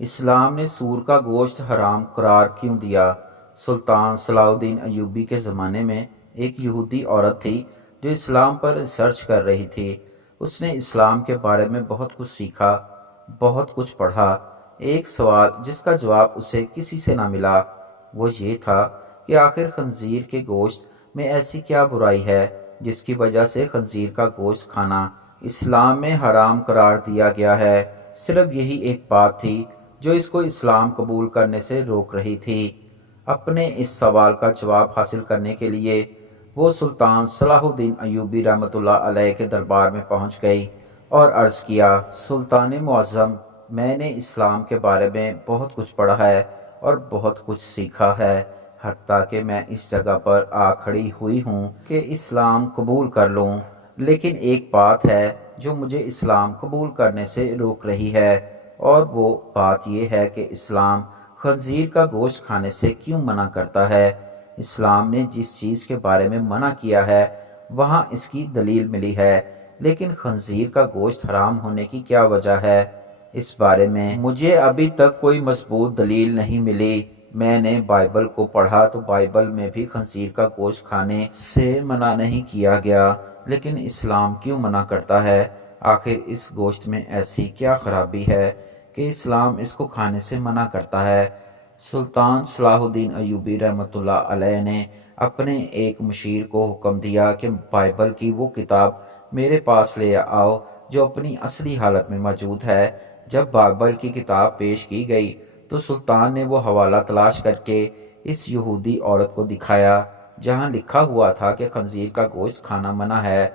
اسلام نے سور کا گوشت حرام قرار کیوں دیا؟ سلطان صلاح الدین ایوبی کے زمانے میں ایک یہودی عورت تھی جو اسلام پر ریسرچ کر رہی تھی۔ اس نے اسلام کے بارے میں بہت کچھ سیکھا، بہت کچھ پڑھا۔ ایک سوال جس کا جواب اسے کسی سے نہ ملا وہ یہ تھا کہ آخر خنزیر کے گوشت میں ایسی کیا برائی ہے جس کی وجہ سے خنزیر کا گوشت کھانا اسلام میں حرام قرار دیا گیا ہے۔ صرف یہی ایک بات تھی جو اس کو اسلام قبول کرنے سے روک رہی تھی۔ اپنے اس سوال کا جواب حاصل کرنے کے لیے وہ سلطان صلاح الدین ایوبی رحمۃ اللہ علیہ کے دربار میں پہنچ گئی اور عرض کیا، سلطان معظم، میں نے اسلام کے بارے میں بہت کچھ پڑھا ہے اور بہت کچھ سیکھا ہے، حتیٰ کہ میں اس جگہ پر آ کھڑی ہوئی ہوں کہ اسلام قبول کر لوں، لیکن ایک بات ہے جو مجھے اسلام قبول کرنے سے روک رہی ہے، اور وہ بات یہ ہے کہ اسلام خنزیر کا گوشت کھانے سے کیوں منع کرتا ہے۔ اسلام نے جس چیز کے بارے میں منع کیا ہے وہاں اس کی دلیل ملی ہے، لیکن خنزیر کا گوشت حرام ہونے کی کیا وجہ ہے؟ اس بارے میں مجھے ابھی تک کوئی مضبوط دلیل نہیں ملی۔ میں نے بائبل کو پڑھا تو بائبل میں بھی خنزیر کا گوشت کھانے سے منع نہیں کیا گیا، لیکن اسلام کیوں منع کرتا ہے؟ آخر اس گوشت میں ایسی کیا خرابی ہے کہ اسلام اس کو کھانے سے منع کرتا ہے؟ سلطان صلاح الدین ایوبی رحمۃ اللہ علیہ نے اپنے ایک مشیر کو حکم دیا کہ بائبل کی وہ کتاب میرے پاس لے آؤ جو اپنی اصلی حالت میں موجود ہے۔ جب بائبل کی کتاب پیش کی گئی تو سلطان نے وہ حوالہ تلاش کر کے اس یہودی عورت کو دکھایا جہاں لکھا ہوا تھا کہ خنزیر کا گوشت کھانا منع ہے۔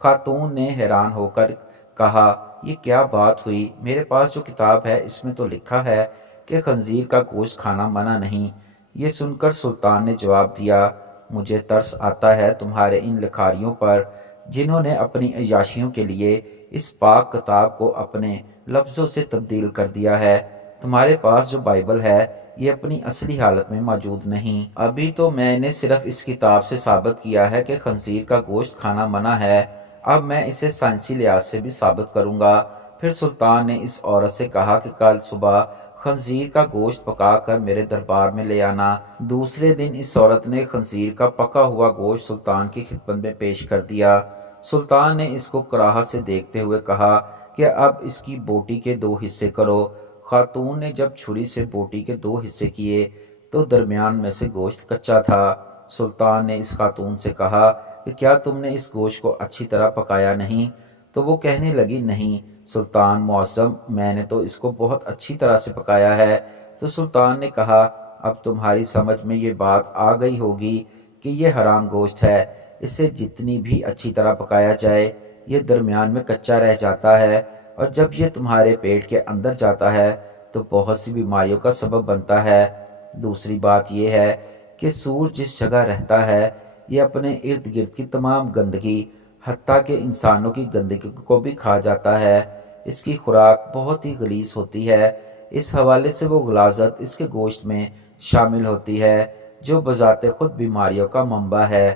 خاتون نے حیران ہو کر کہا، یہ کیا بات ہوئی؟ میرے پاس جو کتاب ہے اس میں تو لکھا ہے کہ خنزیر کا گوشت کھانا منع نہیں۔ یہ سن کر سلطان نے جواب دیا، مجھے ترس آتا ہے تمہارے ان لکھاریوں پر جنہوں نے اپنی عیاشیوں کے لیے اس پاک کتاب کو اپنے لفظوں سے تبدیل کر دیا ہے۔ تمہارے پاس جو بائبل ہے یہ اپنی اصلی حالت میں موجود نہیں۔ ابھی تو میں نے صرف اس کتاب سے ثابت کیا ہے کہ خنزیر کا گوشت کھانا منع ہے، اب میں اسے سائنسی لحاظ سے بھی ثابت کروں گا۔ پھر سلطان نے اس عورت سے کہا کہ کل صبح خنزیر کا گوشت پکا کر میرے دربار میں لے آنا۔ دوسرے دن اس عورت نے خنزیر کا پکا ہوا گوشت سلطان کی خدمت میں پیش کر دیا۔ سلطان نے اس کو کراہت سے دیکھتے ہوئے کہا کہ اب اس کی بوٹی کے 2 حصے کرو۔ خاتون نے جب چھری سے بوٹی کے 2 حصے کیے تو درمیان میں سے گوشت کچا تھا۔ سلطان نے اس خاتون سے کہا کہ کیا تم نے اس گوشت کو اچھی طرح پکایا نہیں؟ تو وہ کہنے لگی، نہیں سلطان معظم، میں نے تو اس کو بہت اچھی طرح سے پکایا ہے۔ تو سلطان نے کہا، اب تمہاری سمجھ میں یہ بات آ گئی ہوگی کہ یہ حرام گوشت ہے، اسے جتنی بھی اچھی طرح پکایا جائے یہ درمیان میں کچا رہ جاتا ہے، اور جب یہ تمہارے پیٹ کے اندر جاتا ہے تو بہت سی بیماریوں کا سبب بنتا ہے۔ دوسری بات یہ ہے کہ سور جس جگہ رہتا ہے یہ اپنے ارد گرد کی تمام گندگی حتیٰ کہ انسانوں کی گندگی کو بھی کھا جاتا ہے۔ اس کی خوراک بہت ہی غلیظ ہوتی ہے، اس حوالے سے وہ غلاظت اس کے گوشت میں شامل ہوتی ہے جو بذات خود بیماریوں کا منبع ہے۔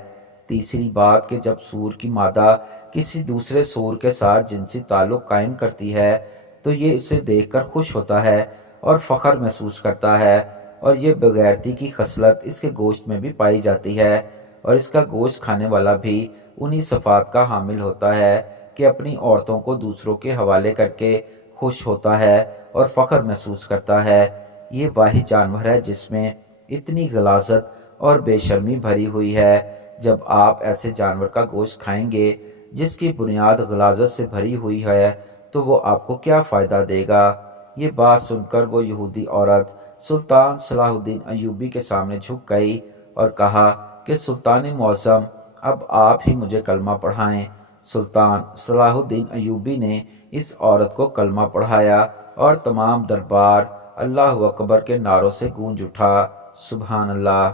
تیسری بات کہ جب سور کی مادہ کسی دوسرے سور کے ساتھ جنسی تعلق قائم کرتی ہے تو یہ اسے دیکھ کر خوش ہوتا ہے اور فخر محسوس کرتا ہے، اور یہ بغیرتی کی خصلت اس کے گوشت میں بھی پائی جاتی ہے، اور اس کا گوشت کھانے والا بھی انہی صفات کا حامل ہوتا ہے کہ اپنی عورتوں کو دوسروں کے حوالے کر کے خوش ہوتا ہے اور فخر محسوس کرتا ہے۔ یہ واحد جانور ہے جس میں اتنی غلاظت اور بے شرمی بھری ہوئی ہے۔ جب آپ ایسے جانور کا گوشت کھائیں گے جس کی بنیاد غلاظت سے بھری ہوئی ہے تو وہ آپ کو کیا فائدہ دے گا؟ یہ بات سن کر وہ یہودی عورت سلطان صلاح الدین ایوبی کے سامنے جھک گئی اور کہا کہ سلطان معظم، اب آپ ہی مجھے کلمہ پڑھائیں۔ سلطان صلاح الدین ایوبی نے اس عورت کو کلمہ پڑھایا اور تمام دربار اللہ اکبر کے نعروں سے گونج اٹھا۔ سبحان اللہ۔